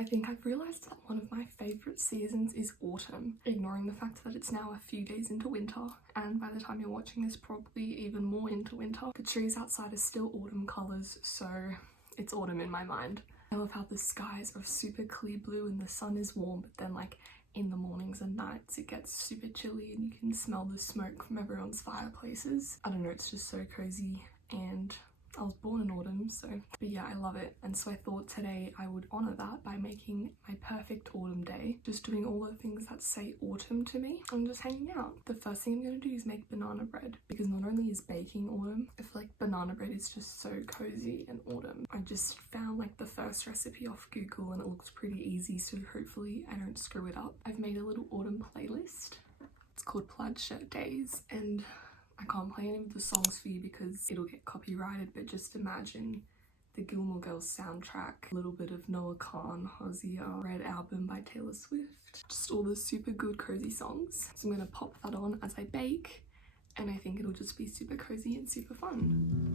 I think I've realised that one of my favourite seasons is autumn, ignoring the fact that it's now a few days into winter, and by the time you're watching this, probably even more into winter. The trees outside are still autumn colours, so it's autumn in my mind. I love how the skies are super clear blue and the sun is warm, but then like in the mornings and nights it gets super chilly and you can smell the smoke from everyone's fireplaces. I don't know, it's just so cozy, and I was born in autumn, so but yeah, I love it. And so I thought today I would honour that by making my perfect autumn day, just doing all the things that say autumn to me and just hanging out. The first thing I'm going to do is make banana bread, because not only is baking autumn, I feel like banana bread is just so cozy and autumn. I just found like the first recipe off Google and it looks pretty easy, so hopefully I don't screw it up. I've made a little autumn playlist. It's called Plaid Shirt Days, and I can't play any of the songs for you because it'll get copyrighted, but just imagine the Gilmore Girls soundtrack, a little bit of Noah Khan, Hosier, Red Album by Taylor Swift, just all the super good cozy songs. So I'm gonna pop that on as I bake, and I think it'll just be super cozy and super fun.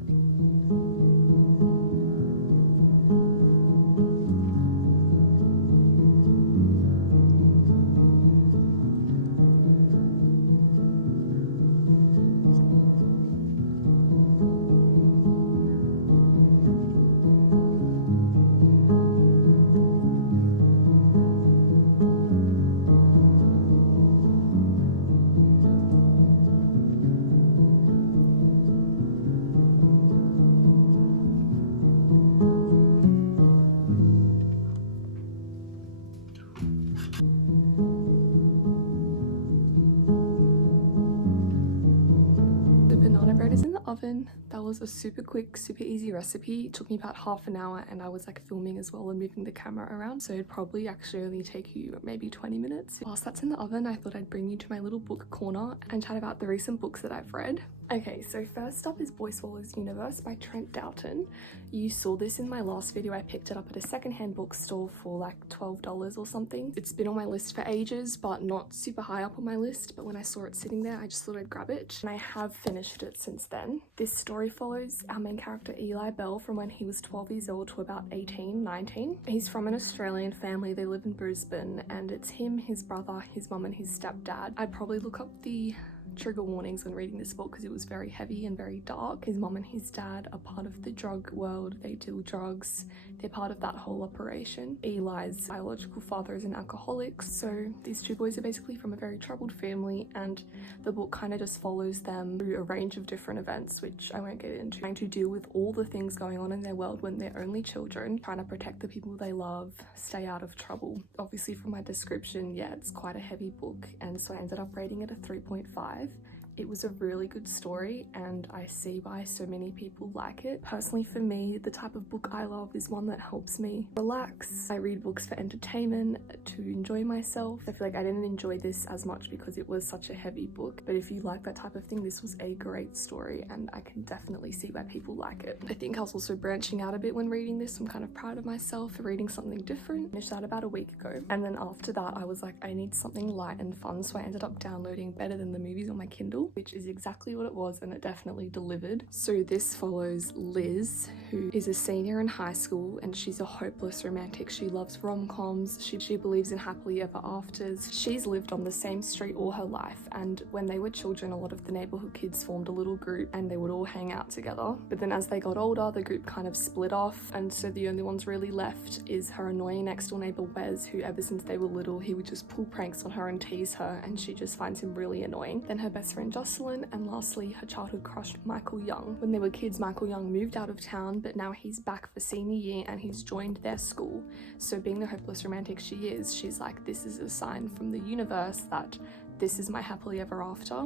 Oven. That was a super quick, super easy recipe. It took me about half an hour, and I was like filming as well and moving the camera around, so it'd probably actually only take you maybe 20 minutes. Whilst that's in the oven, I thought I'd bring you to my little book corner and chat about the recent books that I've read. Okay, so first up is Boy Swallows Universe by Trent Doughton. You saw this in my last video. I picked it up at a secondhand bookstore for like $12 or something. It's been on my list for ages, but not super high up on my list, but when I saw it sitting there, I just thought I'd grab it, and I have finished it since then. This story follows our main character Eli Bell from when he was 12 years old to about 18, 19. He's from an Australian family. They live in Brisbane, and it's him, his brother, his mum, and his stepdad. I'd probably look up the trigger warnings when reading this book because it was very heavy and very dark. His mom and his dad are part of the drug world. They deal drugs. They're part of that whole operation. Eli's biological father is an alcoholic, so these two boys are basically from a very troubled family, and the book kind of just follows them through a range of different events, which I won't get into, trying to deal with all the things going on in their world when they're only children, trying to protect the people they love, stay out of trouble. Obviously from my description, yeah, it's quite a heavy book, and so I ended up rating it a 3.5. It was a really good story, and I see why so many people like it. Personally for me, the type of book I love is one that helps me relax. I read books for entertainment, to enjoy myself. I feel like I didn't enjoy this as much because it was such a heavy book, but if you like that type of thing, this was a great story, and I can definitely see why people like it. I think I was also branching out a bit when reading this. I'm kind of proud of myself for reading something different. I finished that about a week ago, and then after that I was like, I need something light and fun, so I ended up downloading Better Than the Movies on my Kindle, which is exactly what it was, and it definitely delivered. So this follows Liz, who is a senior in high school, and she's a hopeless romantic. She loves rom-coms, she believes in happily ever afters. She's lived on the same street all her life, and when they were children, a lot of the neighborhood kids formed a little group and they would all hang out together. But then as they got older, the group kind of split off, and so the only ones really left is her annoying next door neighbor Wes, who ever since they were little, he would just pull pranks on her and tease her, and she just finds him really annoying. Then her best friend Jocelyn, and lastly her childhood crush Michael Young. When they were kids, Michael Young moved out of town, but now he's back for senior year and he's joined their school. So being the hopeless romantic she is, she's like, this is a sign from the universe that this is my happily ever after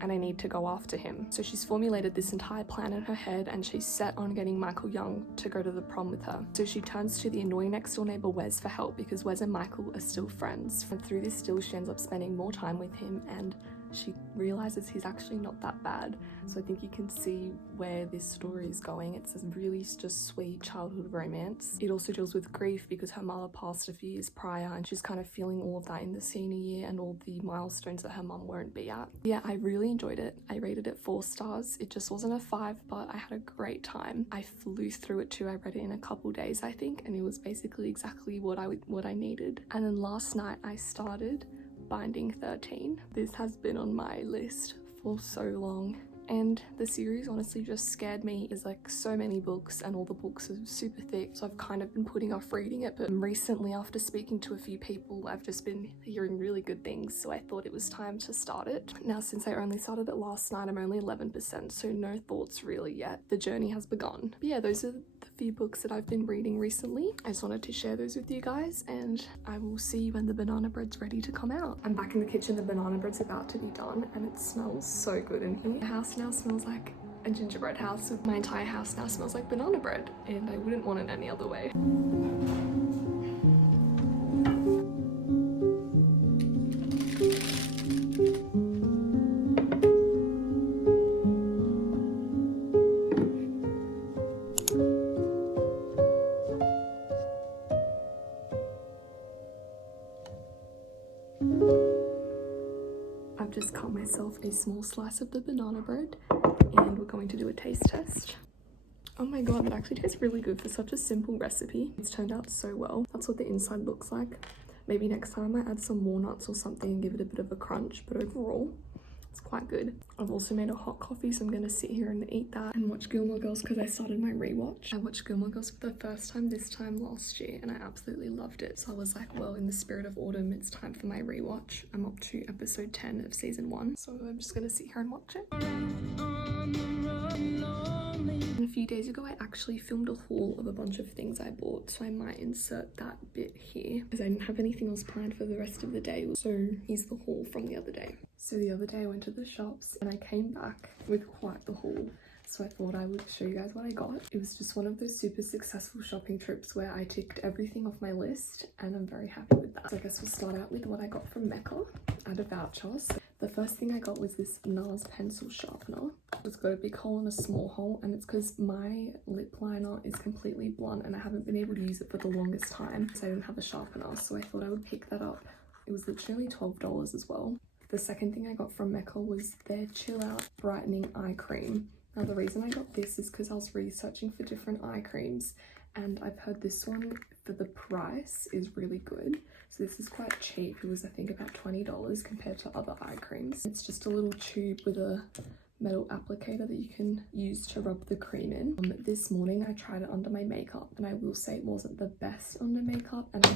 and I need to go after him. So she's formulated this entire plan in her head, and she's set on getting Michael Young to go to the prom with her. So she turns to the annoying next door neighbor Wes for help, because Wes and Michael are still friends, and through this deal she ends up spending more time with him and she realizes he's actually not that bad. So I think you can see where this story is going. It's a really just sweet childhood romance. It also deals with grief because her mother passed a few years prior, and she's kind of feeling all of that in the senior year and all the milestones that her mum won't be at. Yeah, I really enjoyed it. I rated it 4 stars. It just wasn't a 5, but I had a great time. I flew through it too. I read it in a couple days, I think, and it was basically exactly what I needed. And then last night I started Binding 13. This has been on my list for so long, and the series honestly just scared me. There's like so many books and all the books are super thick, so I've kind of been putting off reading it, but recently after speaking to a few people I've just been hearing really good things, so I thought it was time to start it. Now since I only started it last night, I'm only 11%, so no thoughts really yet. The journey has begun. But yeah, those are the few books that I've been reading recently. I just wanted to share those with you guys, and I will see you when the banana bread's ready to come out. I'm back in the kitchen. The banana bread's about to be done and it smells so good in here. The house now smells like a gingerbread house. My entire house now smells like banana bread, and I wouldn't want it any other way. I've just cut myself a small slice of the banana bread and we're going to do a taste test. Oh my god, it actually tastes really good for such a simple recipe. It's turned out so well. That's what the inside looks like. Maybe next time I add some walnuts or something and give it a bit of a crunch, but overall it's quite good. I've also made a hot coffee, so I'm gonna sit here and eat that and watch Gilmore Girls because I started my rewatch. I watched Gilmore Girls for the first time this time last year and I absolutely loved it. So I was like, well, in the spirit of autumn, it's time for my rewatch. I'm up to episode 10 of season 1, so I'm just gonna sit here and watch it. A few days ago I actually filmed a haul of a bunch of things I bought, so I might insert that bit here because I didn't have anything else planned for the rest of the day. So here's the haul from the other day. So the other day I went to the shops and I came back with quite the haul, so I thought I would show you guys what I got. It was just one of those super successful shopping trips where I ticked everything off my list and I'm very happy with that. So I guess we'll start out with what I got from Mecca. I had a voucher. So the first thing I got was this NARS pencil sharpener. It's got a big hole and a small hole, and it's because my lip liner is completely blunt and I haven't been able to use it for the longest time, so I didn't have a sharpener, so I thought I would pick that up. It was literally $12 as well. The second thing I got from Mecca was their Chill Out Brightening Eye Cream. Now the reason I got this is because I was researching for different eye creams and I've heard this one for the price is really good. So this is quite cheap. It was I think about $20 compared to other eye creams. It's just a little tube with a metal applicator that you can use to rub the cream in. This morning I tried it under my makeup and I will say it wasn't the best under makeup, and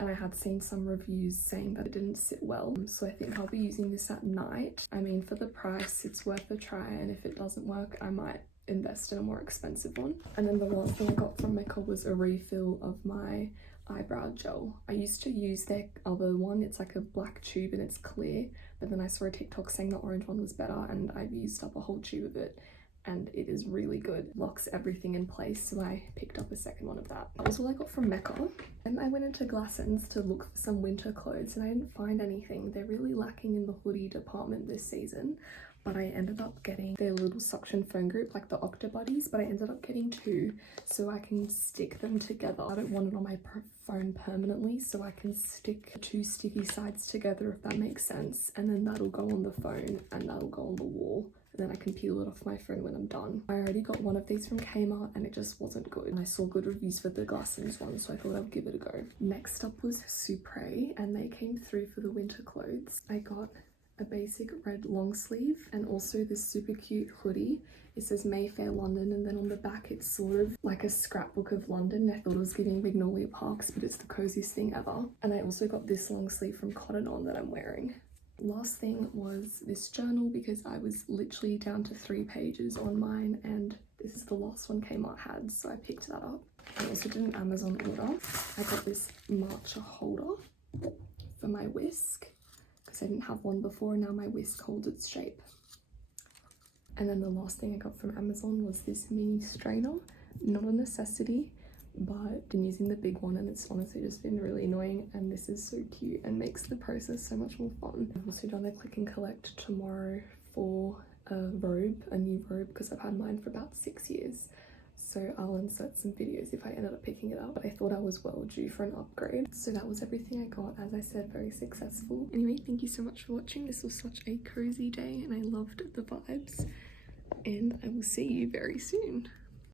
I had seen some reviews saying that it didn't sit well, so I think I'll be using this at night. I mean, for the price it's worth a try, and if it doesn't work I might invest in a more expensive one. And then the last thing I got from Mecca was a refill of my eyebrow gel. I used to use their other one. It's like a black tube and it's clear, but then I saw a TikTok saying the orange one was better and I've used up a whole tube of it and it is really good. Locks everything in place, so I picked up a second one of that. That was all I got from Mecca. And I went into Glassons to look for some winter clothes and I didn't find anything. They're really lacking in the hoodie department this season, but I ended up getting their little suction phone grip, like the Octobuddies, but I ended up getting 2 so I can stick them together. I don't want it on my phone permanently, so I can stick 2 sticky sides together, if that makes sense, and then that'll go on the phone and that'll go on the wall, and then I can peel it off my phone when I'm done. I already got one of these from Kmart and it just wasn't good, and I saw good reviews for the Glassons one, so I thought I'd give it a go. Next up was Supre, and they came through for the winter clothes. I got a basic red long sleeve and also this super cute hoodie. It says Mayfair London, and then on the back it's sort of like a scrapbook of London. I thought it was giving Magnolia Parks, but it's the coziest thing ever. And I also got this long sleeve from Cotton On that I'm wearing. Last thing was this journal because I was literally down to 3 pages on mine and this is the last one Kmart had, so I picked that up. I also did an Amazon order. I got this matcha holder for my whisk because I didn't have one before, and now my whisk holds its shape. And then the last thing I got from Amazon was this mini strainer. Not a necessity, but been using the big one and it's honestly just been really annoying, and this is so cute and makes the process so much more fun. I've also done a click and collect tomorrow for a new robe, because I've had mine for about 6 years. So I'll insert some videos if I ended up picking it up, but I thought I was well due for an upgrade. So that was everything I got. As I said, very successful. Anyway, thank you so much for watching. This was such a cozy day and I loved the vibes, and I will see you very soon.